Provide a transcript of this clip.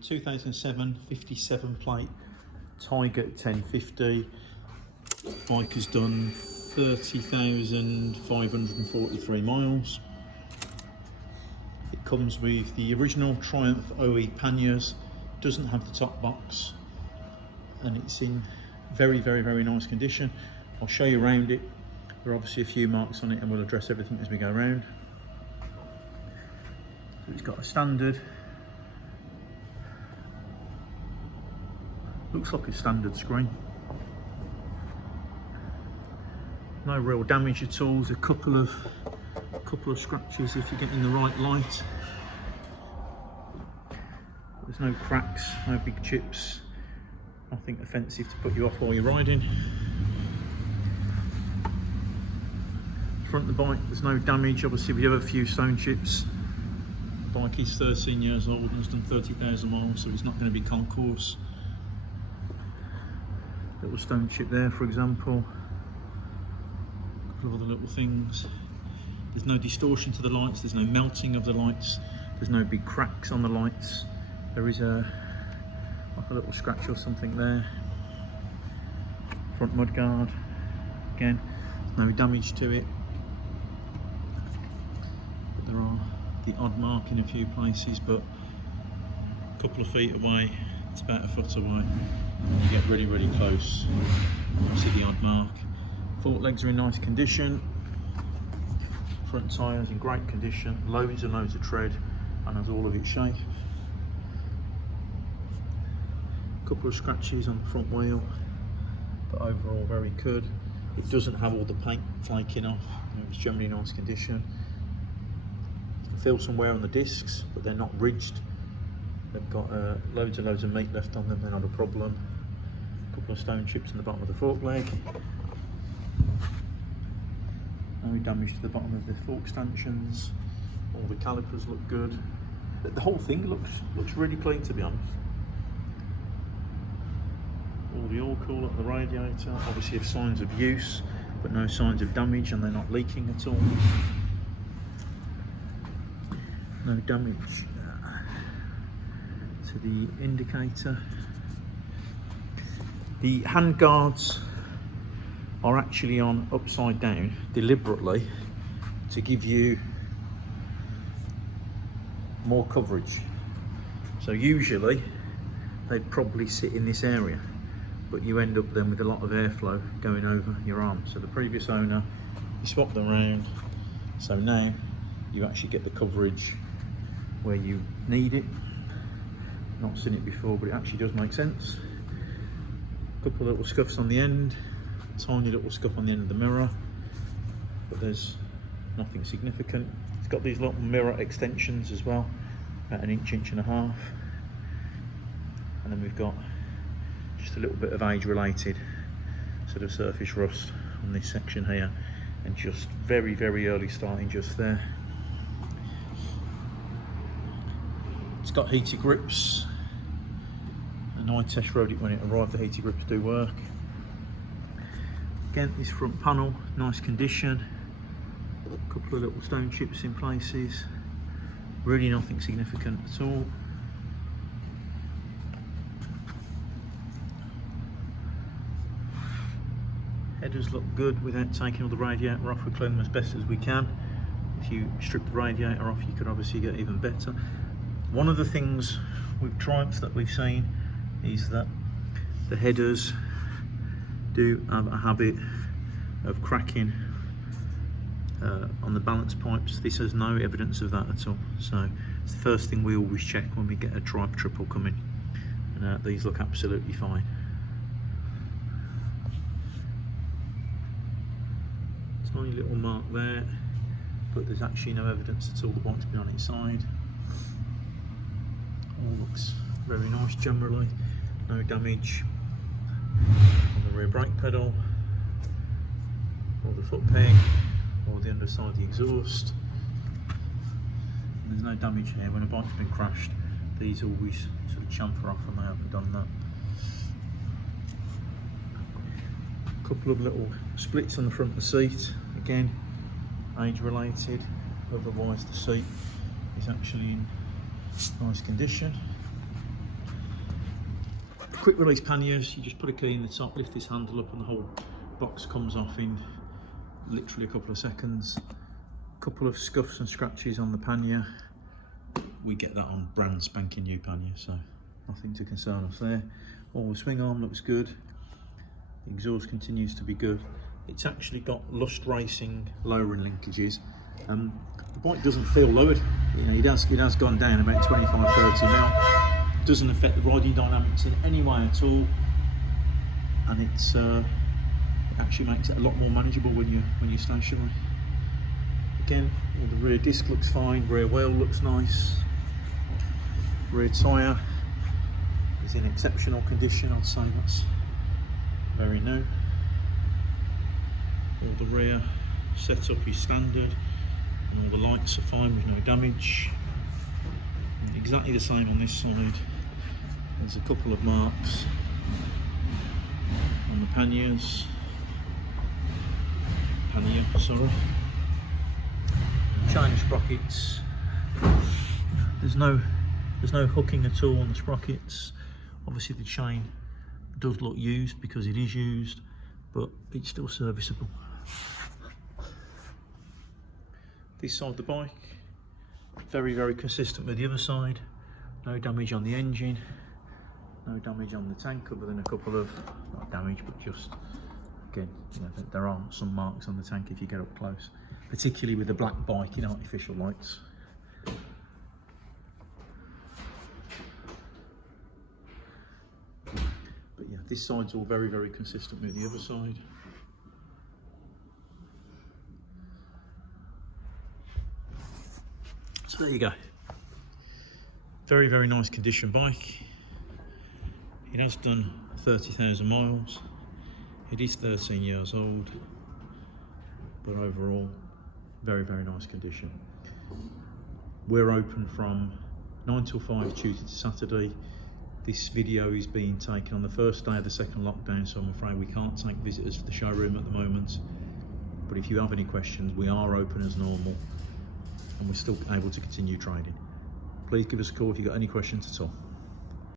2007 57 plate Tiger 1050. Bike has done 30,543 miles. It comes with the original Triumph OE panniers, doesn't have the top box, and it's in very nice condition. I'll show you around it. There are obviously a few marks on it and we'll address everything as we go around. So it's got a standard, looks like a standard screen. No real damage at all. There's a couple of scratches if you're getting the right light. There's no cracks, no big chips, nothing offensive to put you off while you're riding. Front of the bike, there's no damage. Obviously we have a few stone chips. The bike is 13 years old and has done 30,000 miles, so it's not going to be concourse. Little stone chip there, for example. A couple of other little things. There's no distortion to the lights, there's no melting of the lights, there's no big cracks on the lights. There is like a little scratch or something there. Front mudguard, again, no damage to it. But there are the odd mark in a few places, but a couple of feet away, it's about a foot away. You get really close, you see the odd mark. Fork legs are in nice condition. Front tyres in great condition, loads and loads of tread, and has all of its shape. A couple of scratches on the front wheel, but overall very good. It doesn't have all the paint flaking off, it's generally nice condition. You can feel some wear on the discs, but they're not ridged. They've got loads and loads of meat left on them, they're not a problem. A couple of stone chips in the bottom of the fork leg. No damage to the bottom of the fork stanchions. All the calipers look good. The whole thing looks really clean, to be honest. All the oil cool at the radiator. Obviously have signs of use, but no signs of damage, and they're not leaking at all. No damage to the indicator. The hand guards are actually on upside down deliberately to give you more coverage. So usually they'd probably sit in this area, but you end up then with a lot of airflow going over your arm. So the previous owner, he swapped them around, so now you actually get the coverage where you need it. Not seen it before, but it actually does make sense. A couple of little scuffs on the end, tiny little scuff on the end of the mirror, but there's nothing significant. It's got these little mirror extensions as well, about an inch and a half. And then we've got just a little bit of age-related sort of surface rust on this section here, and just very early starting just there. It's got heated grips, and I test rode it when it arrived. The heated grips do work. Again, this front panel, nice condition. A couple of little stone chips in places. Really nothing significant at all. Headers look good without taking all the radiator off. We clean them as best as we can. If you strip the radiator off, you could obviously get even better. One of the things with Triumphs that we've seen is that the headers do have a habit of cracking on the balance pipes. This has no evidence of that at all. So it's the first thing we always check when we get a Triumph triple coming, and these look absolutely fine. Tiny little mark there, but there's actually no evidence at all the bike's been on its side. All looks very nice generally. No damage on the rear brake pedal, or the foot peg, or the underside of the exhaust. And there's no damage here. When a bike's been crashed, these always sort of chamfer off, and they haven't done that. A couple of little splits on the front of the seat, again age related, otherwise the seat is actually in nice condition. quick release panniers. You just put a key in the top, lift this handle up and the whole box comes off in literally a couple of seconds. A couple of scuffs and scratches on the pannier. We get that on brand spanking new pannier, so nothing to concern us there. All the swing arm looks good. The exhaust continues to be good. It's actually got Lust Racing lowering linkages. The bike doesn't feel lowered. You know, it has gone down about 25-30 now. Doesn't affect the riding dynamics in any way at all, and it actually makes it a lot more manageable when you're stationary. Again, all the rear disc looks fine. Rear wheel looks nice. Rear tyre is in exceptional condition. I'd say that's very new. All the rear setup is standard, and all the lights are fine with no damage. And exactly the same on this side. There's a couple of marks on the panniers. Sorry. Chain sprockets. There's no hooking at all on the sprockets. Obviously the chain does look used because it is used, but it's still serviceable. This side of the bike, very consistent with the other side. No damage on the engine, no damage on the tank other than a couple of, not damage, but just, again, you know, there are some marks on the tank if you get up close, particularly with the black bike in artificial lights. But yeah, this side's all very consistent with the other side. So there you go. Very nice condition bike. It has done 30,000 miles. It is 13 years old, but overall, very nice condition. We're open from 9 till 5 Tuesday to Saturday. This video is being taken on the first day of the second lockdown, so I'm afraid we can't take visitors to the showroom at the moment. But if you have any questions, we are open as normal, and we're still able to continue trading. Please give us a call if you've got any questions at all.